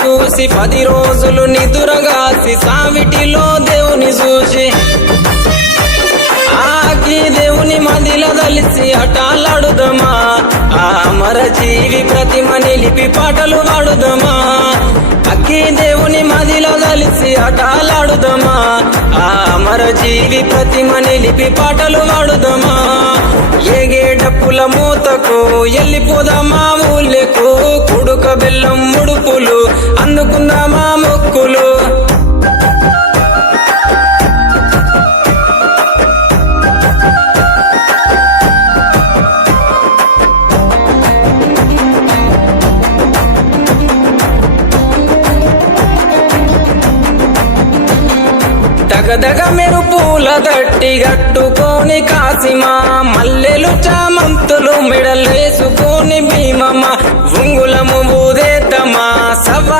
చూసి 10 రోజులు నిదురగాసి సావిటిలో దేవుని చూసి ఆకి దేవుని మదిల దలిసి హఠాలాడుదమా ఆ అమర జీవి ప్రతిమ నిలిపి పాటలు పాడుదమా అక్కి దేవుని మదిల దలిసి హఠాలాడుదమా ఆ అమర జీవి ప్రతిమ నిలిపి పాటలు పాడుదమా ఏగేటప్పుల మూతకు ఎల్లిపోదామా ఊళ్ళకు కుడుక బెల్లం ముడుపులు అందుకుందామా మొక్కులు దగదగ మెరుపుల దట్టి గట్టుకొని కాసిమా మల్లెలు చామంతులు మెడలేసుకొని భీమమ్మ ఉంగులము ఊదేద్దమా సవ